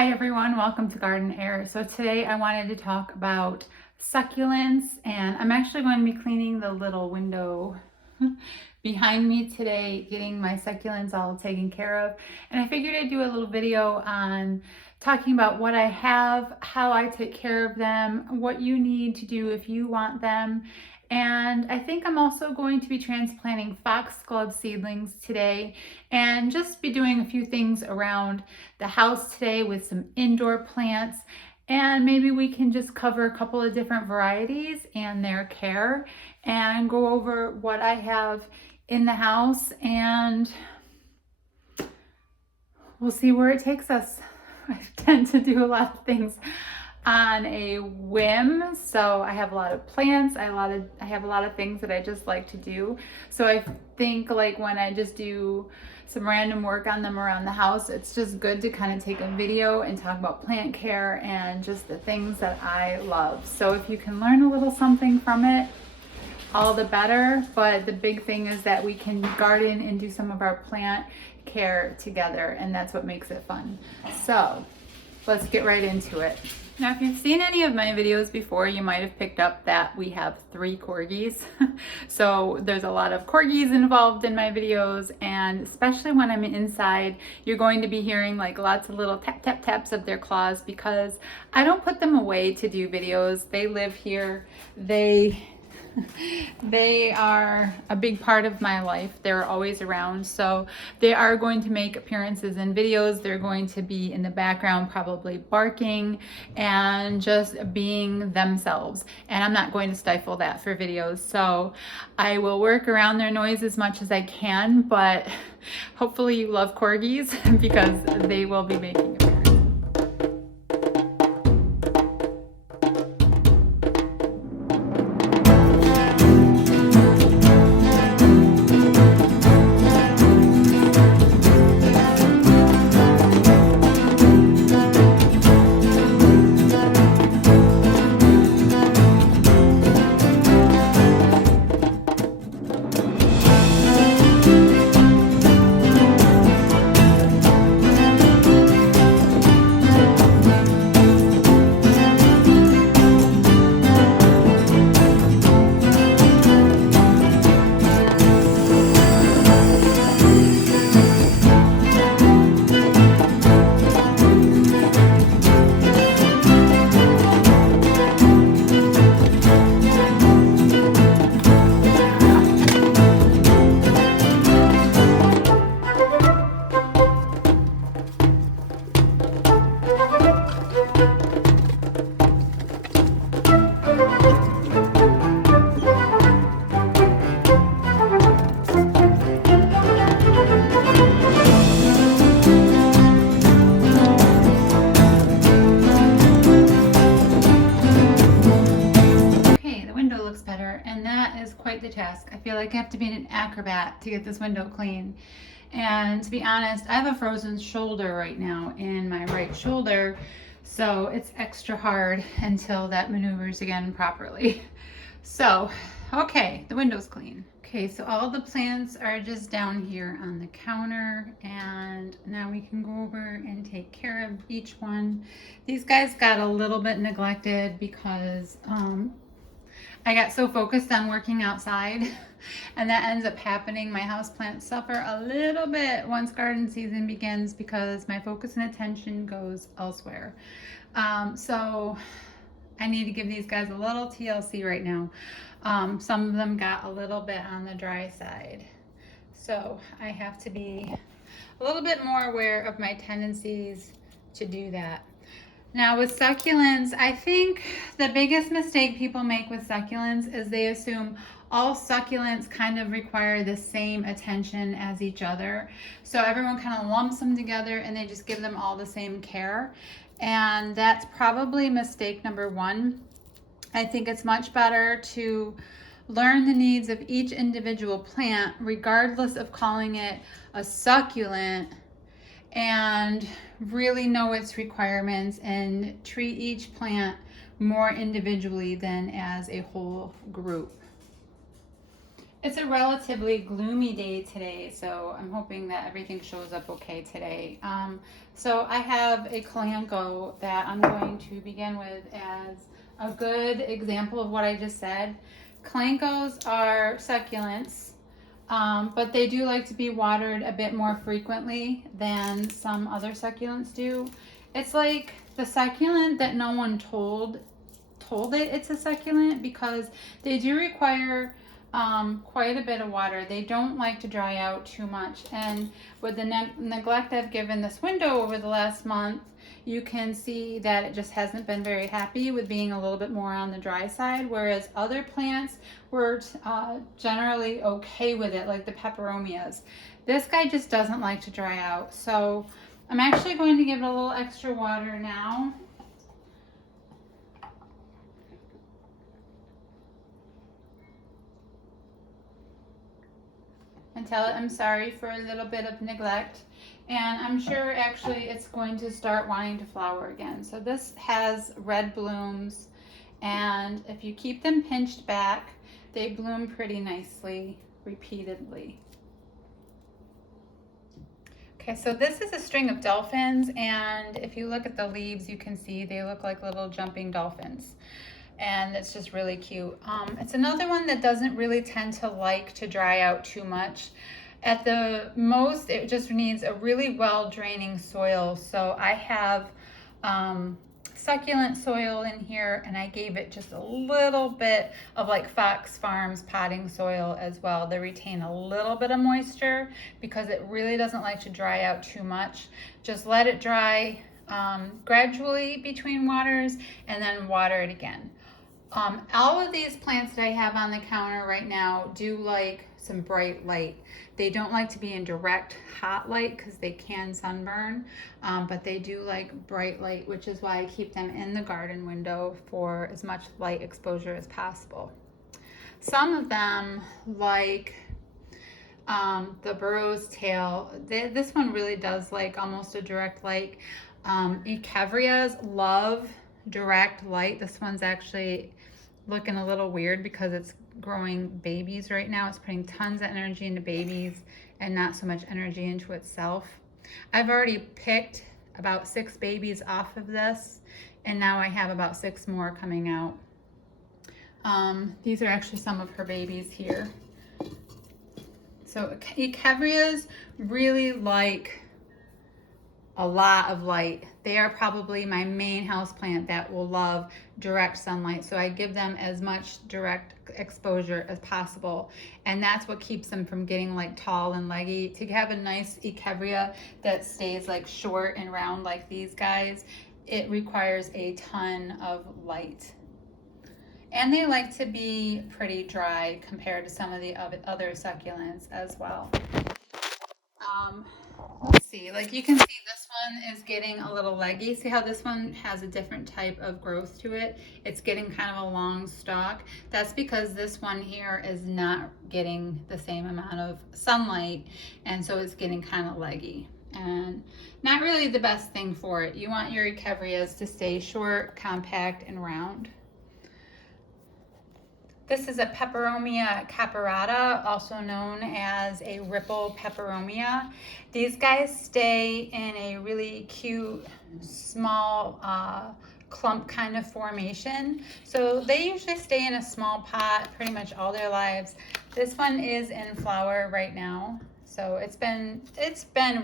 Hi everyone, welcome to Garden Air. So today I wanted to talk about succulents, and I'm actually going to be cleaning the little window behind me today, getting my succulents all taken care of. And I figured I'd do a little video on talking about what I have, how I take care of them, what you need to do if you want them. And I think I'm also going to be transplanting foxglove seedlings today and just be doing a few things around the house today with some indoor plants. And maybe we can just cover a couple of different varieties and their care and go over what I have in the house, and we'll see where it takes us. I tend to do a lot of things on a whim, so I have a lot of plants, I have a lot of things that I just like to do. So I think like when I just do some random work on them around the house, it's just good to kind of take a video and talk about plant care and just the things that I love. So if you can learn a little something from it, all the better. But the big thing is that we can garden and do some of our plant care together, and that's what makes it fun. So let's get right into it. Now, if you've seen any of my videos before, you might have picked up that we have 3 corgis. So there's a lot of corgis involved in my videos, and especially when I'm inside, you're going to be hearing like lots of little tap, tap, taps of their claws, because I don't put them away to do videos. They live here. They are a big part of my life. They're always around, so they are going to make appearances in videos. They're going to be in the background, probably barking and just being themselves, and I'm not going to stifle that for videos. So I will work around their noise as much as I can, but hopefully you love corgis because they will be making appearances. The task. I feel like I have to be an acrobat to get this window clean. And to be honest, I have a frozen shoulder right now in my right shoulder, so it's extra hard until that maneuvers again properly. So, okay, the window's clean. Okay, so all the plants are just down here on the counter, and now we can go over and take care of each one. These guys got a little bit neglected because I got so focused on working outside, and that ends up happening. My houseplants suffer a little bit once garden season begins because my focus and attention goes elsewhere. So I need to give these guys a little TLC right now. Some of them got a little bit on the dry side, so I have to be a little bit more aware of my tendencies to do that. Now with succulents, I think the biggest mistake people make with succulents is they assume all succulents kind of require the same attention as each other. So everyone kind of lumps them together and they just give them all the same care. And that's probably mistake number 1. I think it's much better to learn the needs of each individual plant, regardless of calling it a succulent, and really know its requirements and treat each plant more individually than as a whole group. It's a relatively gloomy day today, so I'm hoping that everything shows up okay today. So I have a kalanchoe that I'm going to begin with as a good example of what I just said. Kalanchoes are succulents, but they do like to be watered a bit more frequently than some other succulents do. It's like the succulent that no one told it it's a succulent, because they do require quite a bit of water. They don't like to dry out too much, and with the neglect I've given this window over the last month, you can see that it just hasn't been very happy with being a little bit more on the dry side, whereas other plants were generally okay with it, like the peperomias. This guy just doesn't like to dry out, so I'm actually going to give it a little extra water now. And tell it I'm sorry for a little bit of neglect. And I'm sure actually it's going to start wanting to flower again. So this has red blooms, and if you keep them pinched back, they bloom pretty nicely repeatedly. Okay, so this is a string of dolphins, and if you look at the leaves, you can see they look like little jumping dolphins. And it's just really cute. It's another one that doesn't really tend to like to dry out too much. At the most, it just needs a really well draining soil. So I have succulent soil in here, and I gave it just a little bit of like Fox Farms potting soil as well. They retain a little bit of moisture because it really doesn't like to dry out too much. Just let it dry gradually between waters, and then water it again. All of these plants that I have on the counter right now do like some bright light. They don't like to be in direct hot light because they can sunburn, but they do like bright light, which is why I keep them in the garden window for as much light exposure as possible. Some of them, like the burrow's tail, this one really does like almost a direct light. Echevrias love direct light. This one's actually looking a little weird because it's growing babies right now. It's putting tons of energy into babies and not so much energy into itself. I've already picked about 6 babies off of this, and now I have about 6 more coming out. These are actually some of her babies here. So Echevrias really like a lot of light. They are probably my main house plant that will love direct sunlight. So I give them as much direct exposure as possible. And that's what keeps them from getting like tall and leggy. To have a nice Echevria that stays like short and round like these guys, it requires a ton of light. And they like to be pretty dry compared to some of the other succulents as well. Let's see, like you can see this one is getting a little leggy. See how this one has a different type of growth to it? It's getting kind of a long stalk. That's because this one here is not getting the same amount of sunlight, and so it's getting kind of leggy and not really the best thing for it. You want your Echevrias to stay short, compact, and round. This is a Peperomia caparata, also known as a ripple peperomia. These guys stay in a really cute, small clump kind of formation. So they usually stay in a small pot pretty much all their lives. This one is in flower right now. So it's been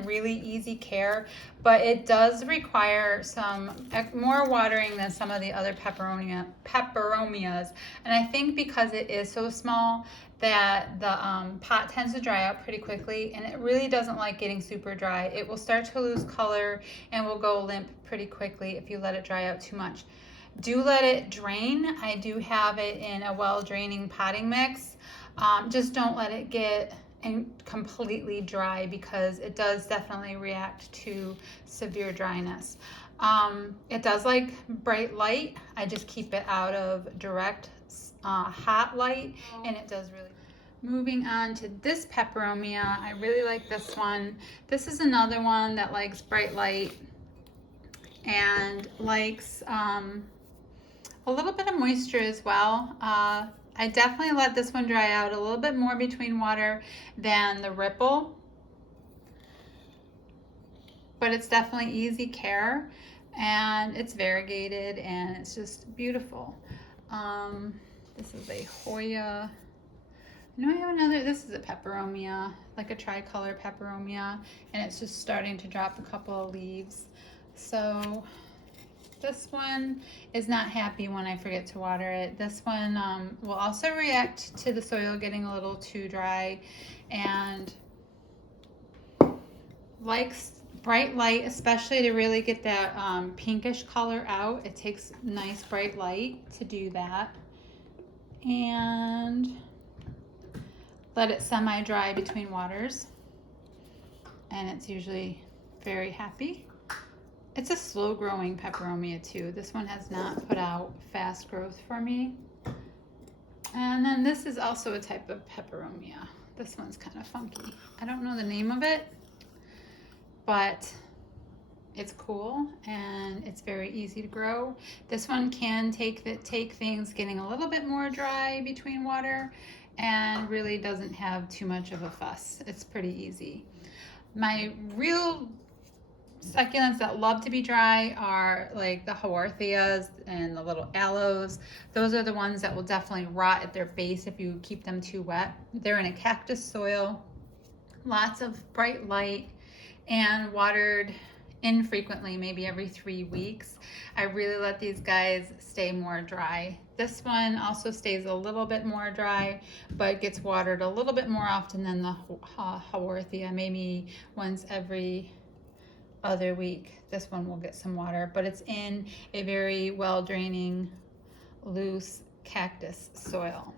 really easy care, but it does require some more watering than some of the other peperomias. And I think because it is so small that the pot tends to dry out pretty quickly, and it really doesn't like getting super dry. It will start to lose color and will go limp pretty quickly if you let it dry out too much. Do let it drain. I do have it in a well-draining potting mix. Just don't let it get and completely dry, because it does definitely react to severe dryness. It does like bright light. I just keep it out of direct hot light, and it does really. Moving on to this peperomia, I really like this one. This is another one that likes bright light and likes a little bit of moisture as well. I definitely let this one dry out a little bit more between water than the Ripple, but it's definitely easy care, and it's variegated, and it's just beautiful. This is a Hoya. I have another, this is a peperomia, like a tricolor peperomia, and it's just starting to drop a couple of leaves. So this one is not happy when I forget to water it. This one will also react to the soil getting a little too dry, and likes bright light, especially to really get that pinkish color out. It takes nice bright light to do that. And let it semi-dry between waters, and it's usually very happy. It's a slow growing peperomia too. This one has not put out fast growth for me. And then this is also a type of peperomia. This one's kind of funky. I don't know the name of it, but it's cool and it's very easy to grow. This one can take things getting a little bit more dry between water, and really doesn't have too much of a fuss. It's pretty easy. My real succulents that love to be dry are like the haworthias and the little aloes. Those are the ones that will definitely rot at their base if you keep them too wet. They're in a cactus soil, lots of bright light, and watered infrequently, maybe every 3 weeks. I really let these guys stay more dry. This one also stays a little bit more dry, but gets watered a little bit more often than the haworthia, maybe once every other week. This one will get some water, but it's in a very well draining, loose cactus soil.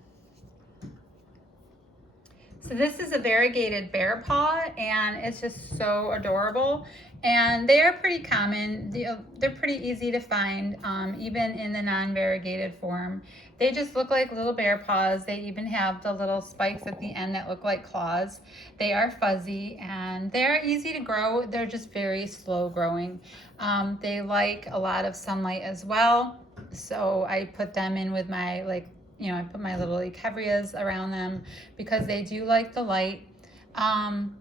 So this is a variegated bear paw, and it's just so adorable. And they are pretty common. They're pretty easy to find, even in the non-variegated form. They just look like little bear paws. They even have the little spikes at the end that look like claws. They are fuzzy, and they're easy to grow. They're just very slow growing. They like a lot of sunlight as well. So I put them in with my, I put my little echevrias around them because they do like the light.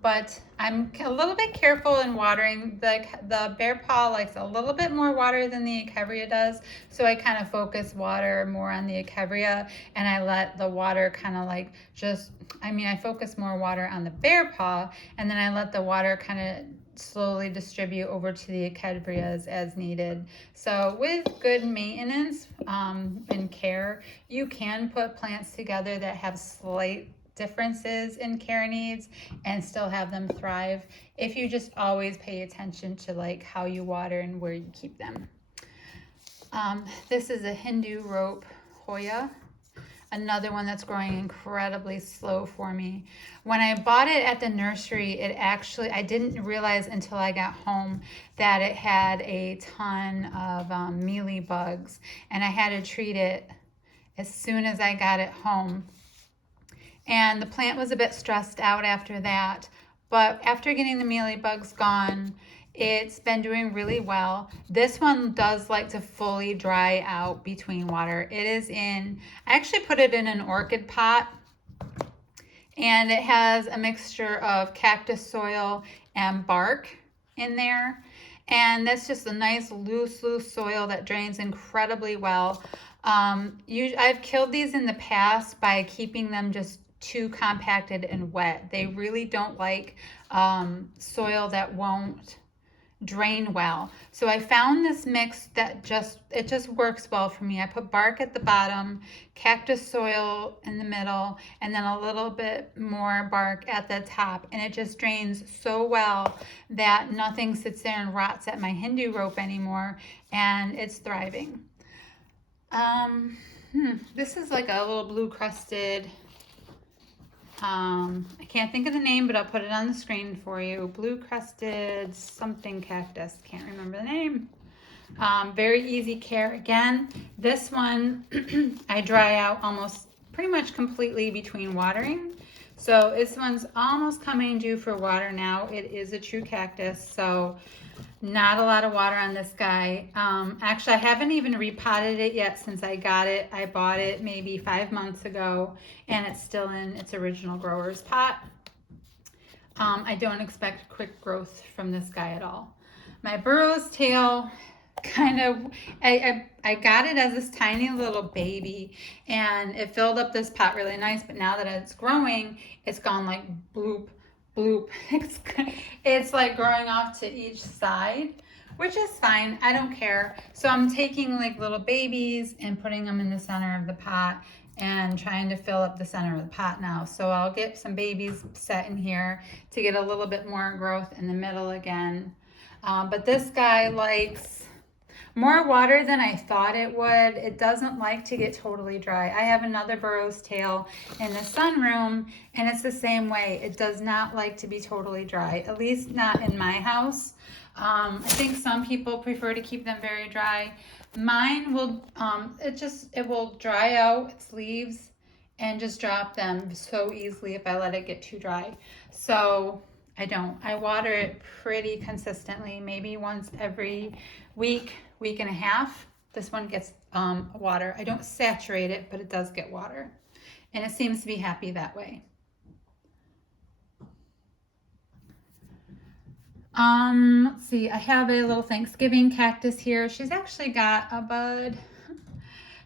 But I'm a little bit careful in watering. The bear paw likes a little bit more water than the echevria does, so I kind of focus water more on the echevria, and I let the water kind of I focus more water on the bear paw, and then I let the water kind of slowly distribute over to the echevrias as needed. So with good maintenance and care, you can put plants together that have slight differences in care needs and still have them thrive if you just always pay attention to how you water and where you keep them. This is a Hindu rope Hoya, another one that's growing incredibly slow for me. When I bought it at the nursery, I didn't realize until I got home that it had a ton of mealy bugs, and I had to treat it as soon as I got it home. And the plant was a bit stressed out after that, but after getting the mealy bugs gone, it's been doing really well. This one does like to fully dry out between water. I actually put it in an orchid pot, and it has a mixture of cactus soil and bark in there. And that's just a nice loose soil that drains incredibly well. I've killed these in the past by keeping them just too compacted and wet. They really don't like soil that won't drain well. So I found this mix that just works well for me. I put bark at the bottom, cactus soil in the middle, and then a little bit more bark at the top, and it just drains so well that nothing sits there and rots at my Hindu rope anymore, and it's thriving. This is like a little blue crested, I can't think of the name, but I'll put it on the screen for you. Blue crested something cactus. Can't remember the name. Very easy care. Again, this one I dry out almost pretty much completely between watering. So this one's almost coming due for water now. It is a true cactus, so Not a lot of water on this guy. Actually, I haven't even repotted it yet since I got it. I bought it maybe 5 months ago, and it's still in its original grower's pot. I don't expect quick growth from this guy at all. My burro's tail, kind of, I got it as this tiny little baby, and it filled up this pot really nice, but now that it's growing, it's gone like bloop, bloop. It's like growing off to each side, which is fine. I don't care. So I'm taking like little babies and putting them in the center of the pot and trying to fill up the center of the pot now. So I'll get some babies set in here to get a little bit more growth in the middle again. But this guy likes more water than I thought it would. It doesn't like to get totally dry. I have another burro's tail in the sunroom, and it's the same way. It does not like to be totally dry, at least not in my house. I think some people prefer to keep them very dry. Mine will, it will dry out its leaves and just drop them so easily if I let it get too dry. So I don't. I water it pretty consistently, maybe once every week, week and a half. This one gets water. I don't saturate it, but it does get water. And it seems to be happy that way. Let's see, I have a little Thanksgiving cactus here. She's actually got a bud.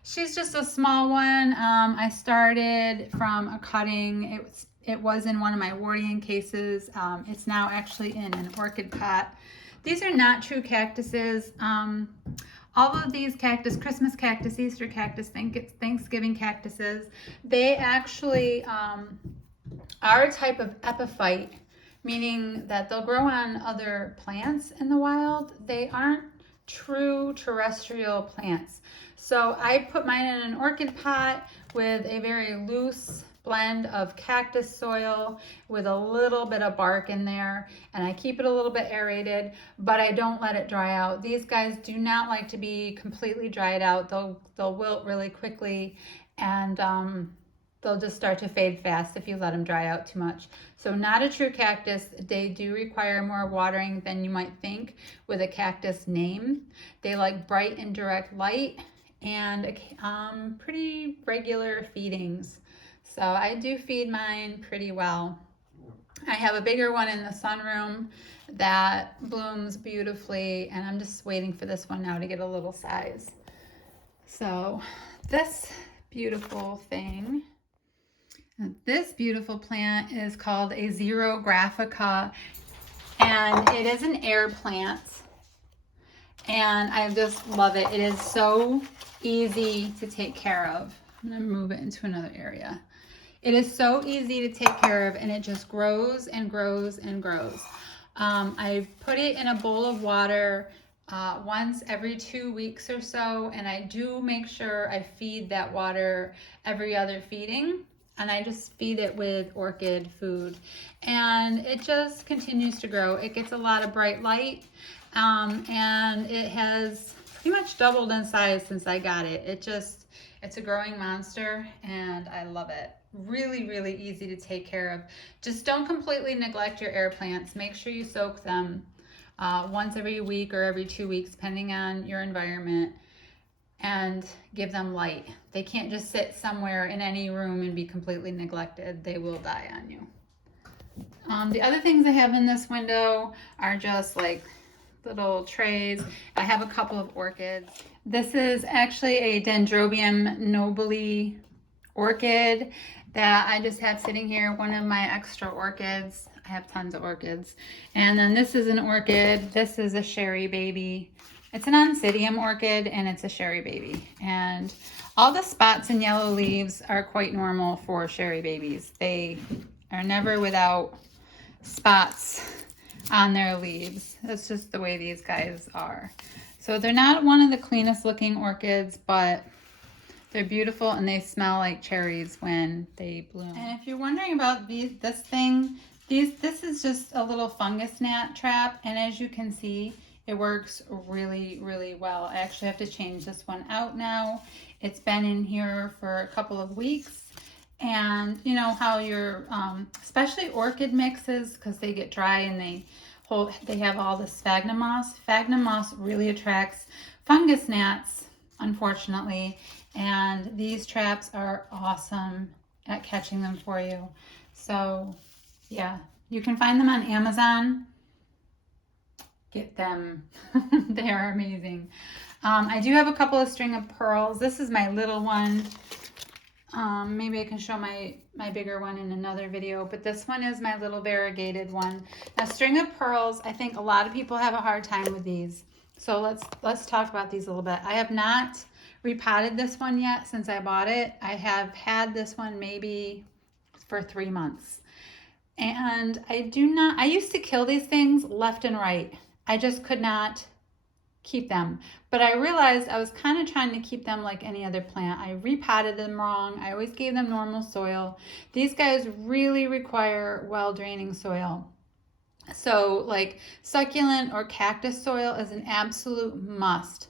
She's just a small one. I started from a cutting. It was in one of my Wardian cases. It's now actually in an orchid pot. These are not true cactuses. All of these cactus, Christmas cactus, Easter cactus, Thanksgiving cactuses, they actually are a type of epiphyte, meaning that they'll grow on other plants in the wild. They aren't true terrestrial plants. So I put mine in an orchid pot with a very loose blend of cactus soil with a little bit of bark in there, and I keep it a little bit aerated, but I don't let it dry out. These guys do not like to be completely dried out. They'll wilt really quickly, and they'll just start to fade fast if you let them dry out too much. So not a true cactus. They do require more watering than you might think with a cactus name. They like bright and direct light and pretty regular feedings. So I do feed mine pretty well. I have a bigger one in the sunroom that blooms beautifully, and I'm just waiting for this one now to get a little size. So this beautiful thing, this beautiful plant is called a Xerographica, and it is an air plant, and I just love it. It is so easy to take care of. I'm going to move it into another area. It is so easy to take care of, and it just grows and grows and grows. I put it in a bowl of water once every 2 weeks or so, and I do make sure I feed that water every other feeding, and I just feed it with orchid food, and it just continues to grow. It gets a lot of bright light, and it has pretty much doubled in size since I got it. It's a growing monster, and I love it. Really, really easy to take care of. Just don't completely neglect your air plants. Make sure you soak them once every week or every 2 weeks, depending on your environment, and give them light. They can't just sit somewhere in any room and be completely neglected. They will die on you. The other things I have in this window are just like little trays. I have a couple of orchids. This is actually a Dendrobium nobile orchid that I just have sitting here, one of my extra orchids. I have tons of orchids. And then this is an orchid. This is a sherry baby. It's an oncidium orchid, and it's a sherry baby. And all the spots and yellow leaves are quite normal for sherry babies. They are never without spots on their leaves. That's just the way these guys are. So they're not one of the cleanest looking orchids, but they're beautiful, and they smell like cherries when they bloom. And if you're wondering about this is just a little fungus gnat trap, and as you can see, it works really, really well. I actually have to change this one out now. It's been in here for a couple of weeks, and you know how your, especially orchid mixes, because they get dry and they they have all the sphagnum moss. Sphagnum moss really attracts fungus gnats, unfortunately, and these traps are awesome at catching them for you. So yeah, you can find them on Amazon. Get them. They are amazing. I do have a couple of string of pearls. This is my little one. Maybe I can show my bigger one in another video, but this one is my little variegated one. Now, string of pearls, I think a lot of people have a hard time with these. So let's talk about these a little bit. I have not repotted this one yet since I bought it. I have had this one maybe for 3 months. And I used to kill these things left and right. I just could not keep them. But I realized I was kind of trying to keep them like any other plant. I repotted them wrong. I always gave them normal soil. These guys really require well-draining soil. So like succulent or cactus soil is an absolute must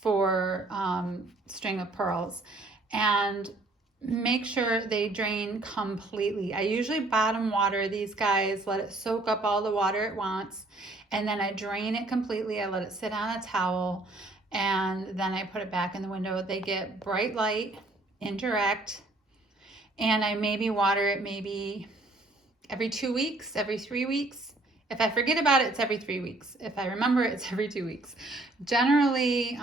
for string of pearls. And make sure they drain completely. I usually bottom water these guys, let it soak up all the water it wants, and then I drain it completely. I let it sit on a towel, and then I put it back in the window. They get bright light, indirect, and I maybe water it maybe every 2 weeks, every 3 weeks. If I forget about it, it's every 3 weeks. If I remember, it's every 2 weeks. Generally,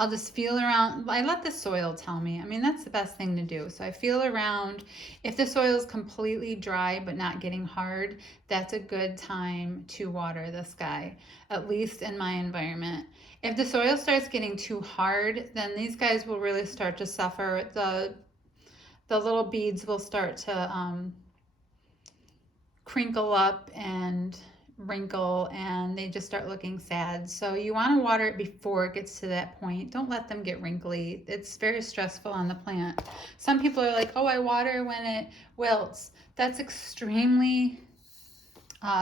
I'll just feel around. I let the soil tell me. I mean, that's the best thing to do. So I feel around. If the soil is completely dry but not getting hard, that's a good time to water this guy, at least in my environment. If the soil starts getting too hard, then these guys will really start to suffer. The little beads will start to crinkle up and wrinkle, and they just start looking sad. So you want to water it before it gets to that point. Don't let them get wrinkly. It's very stressful on the plant. Some people are like, oh, I water when it wilts. That's extremely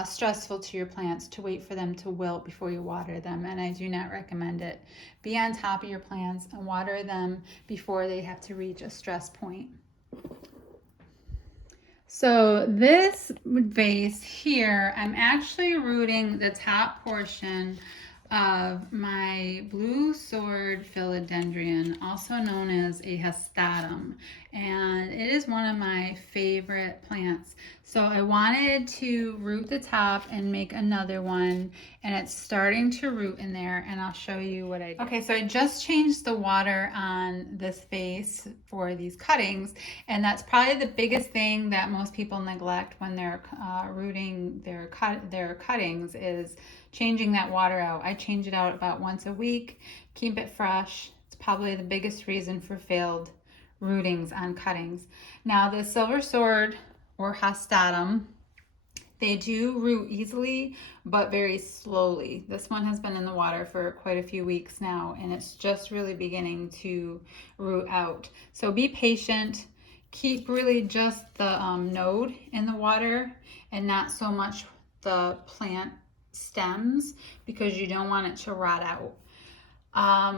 stressful to your plants to wait for them to wilt before you water them, and I do not recommend it. Be on top of your plants and water them before they have to reach a stress point. So this vase here, I'm actually rooting the top portion of my blue sword philodendron, also known as a hastatum, and it is one of my favorite plants. So I wanted to root the top and make another one, and it's starting to root in there, and I'll show you what I did. Okay, so I just changed the water on this vase for these cuttings, and that's probably the biggest thing that most people neglect when they're rooting their cuttings is changing that water out. I change it out about once a week, keep it fresh. It's probably the biggest reason for failed rootings on cuttings. Now the silver sword or hastatum, they do root easily, but very slowly. This one has been in the water for quite a few weeks now, and it's just really beginning to root out. So be patient. Keep really just the node in the water and not so much the plant stems, because you don't want it to rot out. I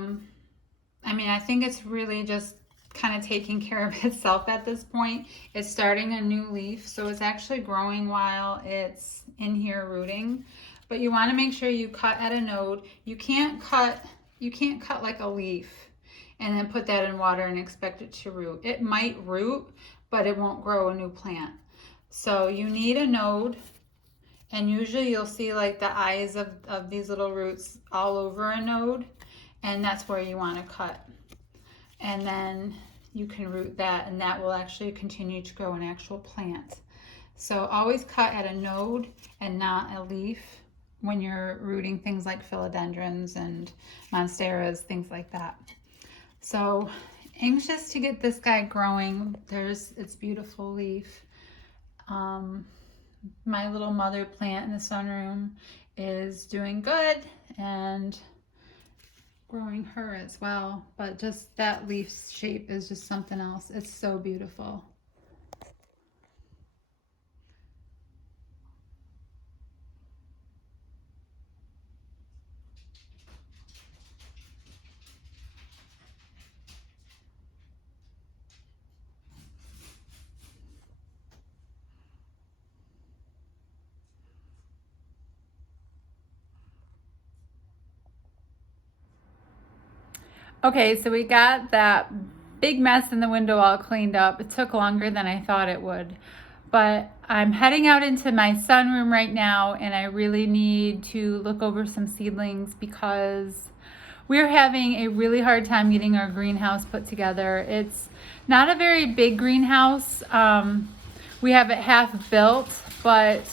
mean, I think it's really just kind of taking care of itself at this point. It's starting a new leaf, so it's actually growing while it's in here rooting. But you want to make sure you cut at a node. You can't cut like a leaf and then put that in water and expect it to root. It might root, but it won't grow a new plant. So you need a node, and usually you'll see like the eyes of these little roots all over a node, and that's where you want to cut. And then you can root that, and that will actually continue to grow an actual plant. So always cut at a node and not a leaf when you're rooting things like philodendrons and monsteras, things like that. So anxious to get this guy growing. There's its beautiful leaf. My little mother plant in the sunroom is doing good and growing her as well, but just that leaf shape is just something else. It's so beautiful. Okay, so we got that big mess in the window all cleaned up. It took longer than I thought it would. But I'm heading out into my sunroom right now, and I really need to look over some seedlings because we're having a really hard time getting our greenhouse put together. It's not a very big greenhouse. We have it half built, but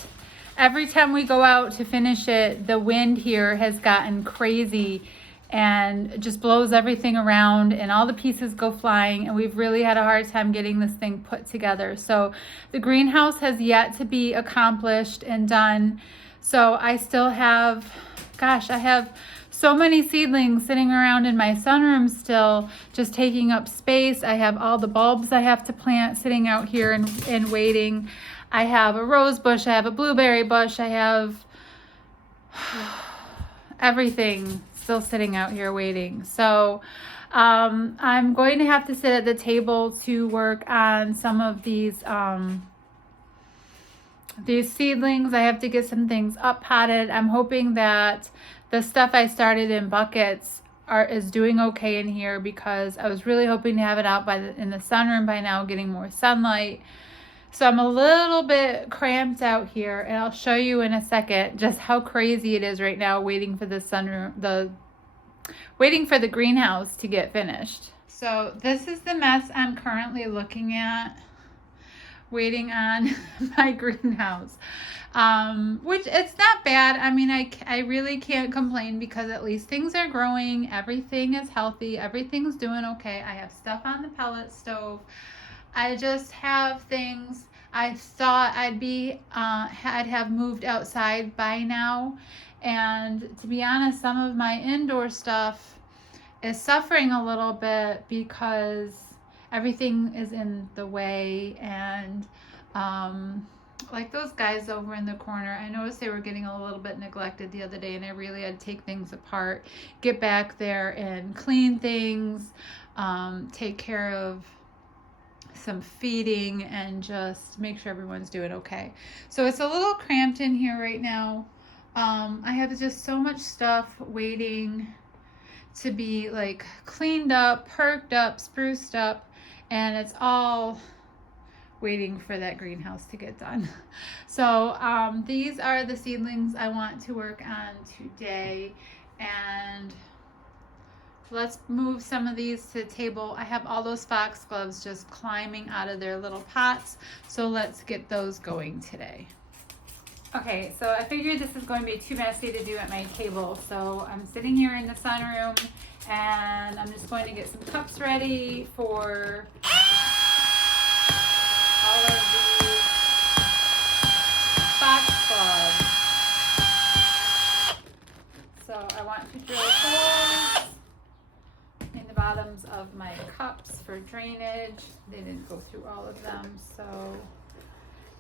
every time we go out to finish it, the wind here has gotten crazy and just blows everything around and all the pieces go flying, and we've really had a hard time getting this thing put together. So the greenhouse has yet to be accomplished and done. So I still have, gosh, I have so many seedlings sitting around in my sunroom still, just taking up space. I have all the bulbs I have to plant sitting out here and waiting. I have a rose bush, I have a blueberry bush, I have everything still sitting out here waiting. So I'm going to have to sit at the table to work on some of these seedlings. I have to get some things up potted. I'm hoping that the stuff I started in buckets is doing okay in here, because I was really hoping to have it out in the sunroom by now, getting more sunlight. So I'm a little bit cramped out here, and I'll show you in a second just how crazy it is right now waiting for the sunroom, waiting for the greenhouse to get finished. So this is the mess I'm currently looking at, waiting on my greenhouse, which it's not bad. I mean, I really can't complain because at least things are growing, everything is healthy, everything's doing okay. I have stuff on the pellet stove. I just have things I thought I'd have moved outside by now, and to be honest, some of my indoor stuff is suffering a little bit because everything is in the way. And like those guys over in the corner, I noticed they were getting a little bit neglected the other day, and I really had to take things apart, get back there and clean things, take care of some feeding, and just make sure everyone's doing okay. So it's a little cramped in here right now. I have just so much stuff waiting to be like cleaned up, perked up, spruced up, and it's all waiting for that greenhouse to get done. So these are the seedlings I want to work on today, and let's move some of these to the table. I have all those foxgloves just climbing out of their little pots, so let's get those going today. Okay, so I figured this is going to be too messy to do at my table, so I'm sitting here in the sunroom, and I'm just going to get some cups ready for all of these foxgloves. So I want to drill holes in the bottoms of my cups for drainage. They didn't go through all of them, so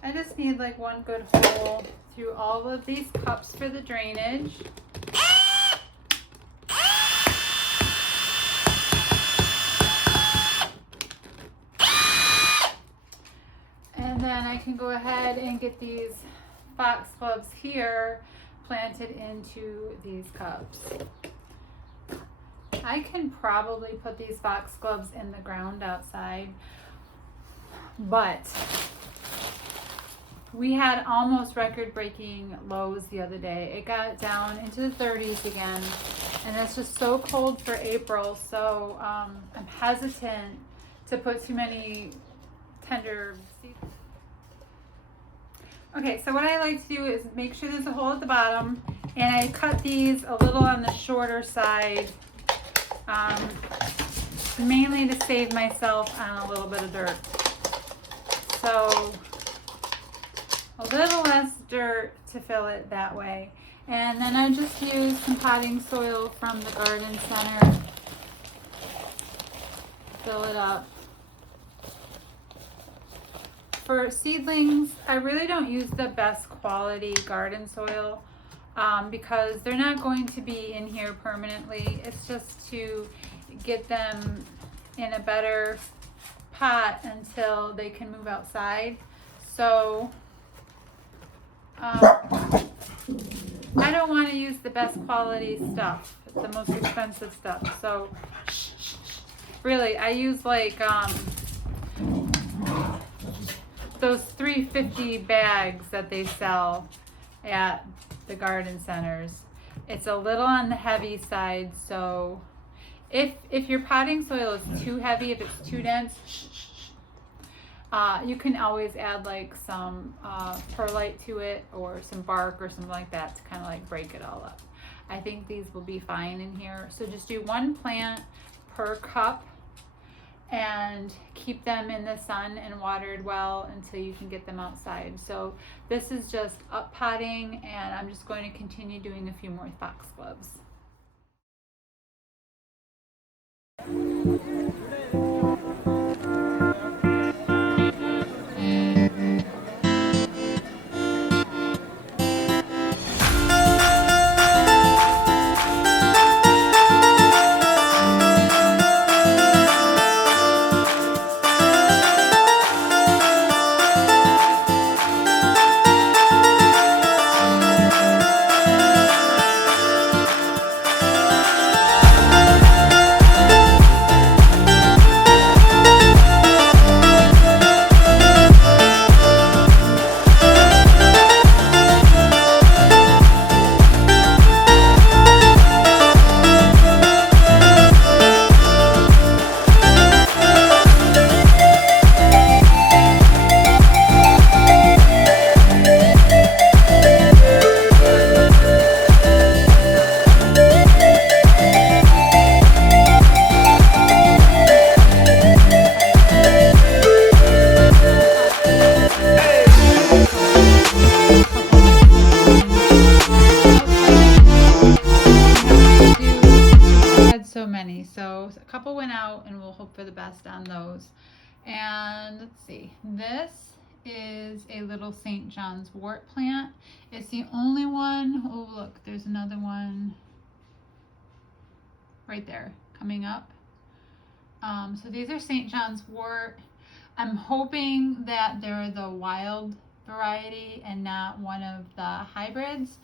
I just need like one good hole through all of these cups for the drainage. And then I can go ahead and get these foxgloves here planted into these cups. I can probably put these foxgloves in the ground outside, but we had almost record-breaking lows the other day. It got down into the 30s again, and it's just so cold for April, so I'm hesitant to put too many tender seeds. Okay, so what I like to do is make sure there's a hole at the bottom, and I cut these a little on the shorter side, mainly to save myself on a little bit of dirt. So a little less dirt to fill it that way. And then I just use some potting soil from the garden center. Fill it up. For seedlings, I really don't use the best quality garden soil because they're not going to be in here permanently. It's just to get them in a better pot until they can move outside. So I don't want to use the best quality stuff, the most expensive stuff. So Really, I use like those 350 bags that they sell at the garden centers. It's a little on the heavy side, so if your potting soil is too heavy, if it's too dense, you can always add like some perlite to it or some bark or something like that to kind of like break it all up. I think these will be fine in here. So just do one plant per cup and keep them in the sun and watered well until you can get them outside. So this is just up potting, and I'm just going to continue doing a few more foxgloves. So a couple went out, and we'll hope for the best on those. And let's see, this is a little St. John's wort plant. It's the only one. Oh look, there's another one right there coming up. So these are St. John's wort. I'm hoping that they're the wild variety and not one of the hybrids.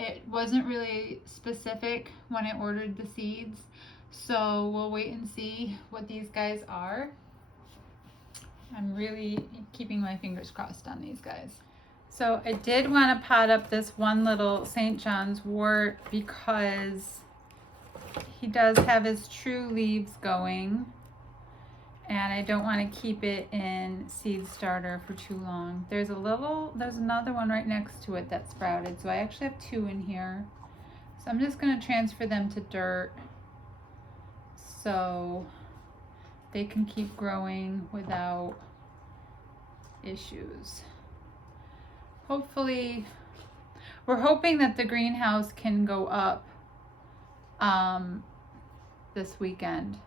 It wasn't really specific when I ordered the seeds, so we'll wait and see what these guys are. I'm really keeping my fingers crossed on these guys. So I did want to pot up this one little St. John's wort because he does have his true leaves going, and I don't want to keep it in seed starter for too long. There's another one right next to it that sprouted, so I actually have two in here. So I'm just going to transfer them to dirt so they can keep growing without issues. Hopefully, we're hoping that the greenhouse can go up this weekend.